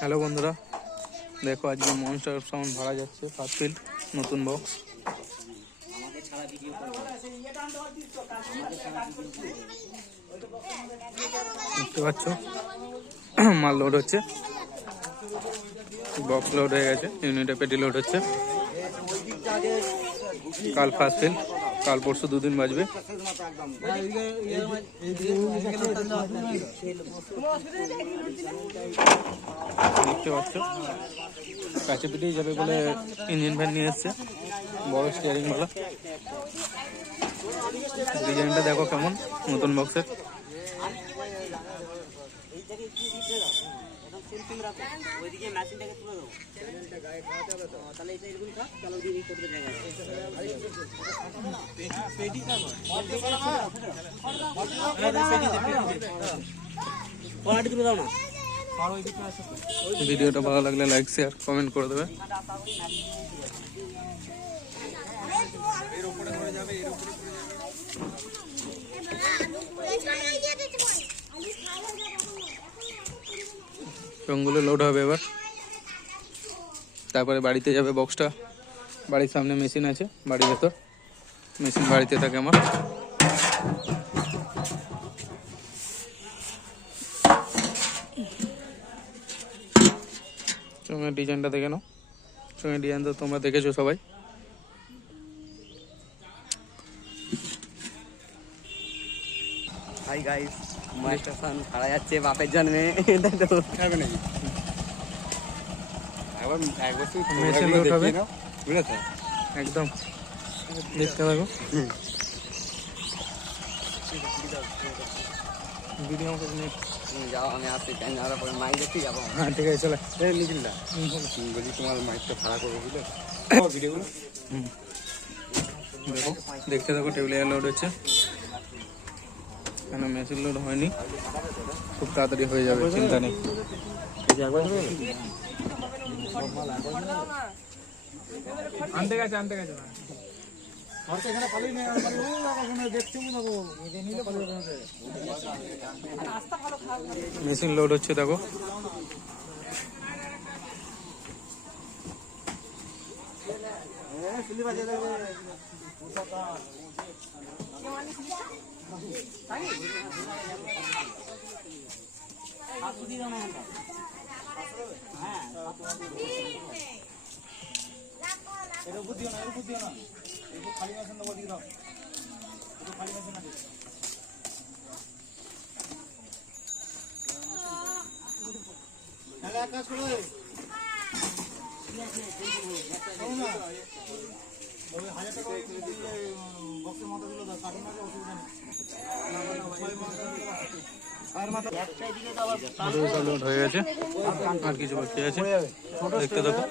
Hello বন্ধুরা, দেখো আজকে মনস্টার সাউন্ড ভাড়া যাচ্ছে ফার্স্ট ফিল্ড নতুন বক্স। দেখতে পাচ্ছ মাল লোড হচ্ছে, বক্স লোড হয়ে গেছে, ইউনিটে পেটি লোড হচ্ছে। কাল ফার্স্ট ফিল্ড, কাল পরশু দুদিন বাজবে। দেখতে পাচ্ছ কাছে পিটেই যাবে বলে ইঞ্জিন ভ্যান নিয়ে এসছে, বড় স্টিয়ারিং वाला। ডিজাইনটা দেখো কেমন নতুন বক্সের। ভিডিওটা ভালো লাগলে লাইক শেয়ার কমেন্ট করে দেবে। রঙগুলো লোড হবে এবার, তারপরে বাড়িতে যাবে বক্সটা। বাড়ির সামনে মেশিন আছে, বাড়ির ভেতর মেশিন বাড়িতে থাকে আমার। সঙ্গে ডিজাইনটা দেখে নাও, সঙ্গে ডিজাইন তো তোমরা দেখেছো সবাই। হাই গাইস, মাস্টার সাউন্ড ছাড়া যাচ্ছে বাপের জন্মে। খাবে নাকি আবার একবার তুই মেশিন লোড হবে বুঝেছ, একদম দেখতে পাবো। ভিডিও আমাকে যাও, আমি আসছি যাওয়ার পরে মাইক দেখতে যাবো। হ্যাঁ ঠিক আছে, চলে নিখিলদা বলছি তোমার মাইকটা ভাড়া করবো বুঝলে ভিডিওগুলো। দেখো দেখতে থাকো, টেবিলে লোড হচ্ছে, কেন মেশিন লোড হয়নি, খুব তাড়াতাড়ি হয়ে যাবে, চিন্তা নেই। আনতে গেছে মেশিন লোড হচ্ছে দেখো। লোড হয়ে গেছে, আর কিছু বাকি আছে, দেখতে থাকো।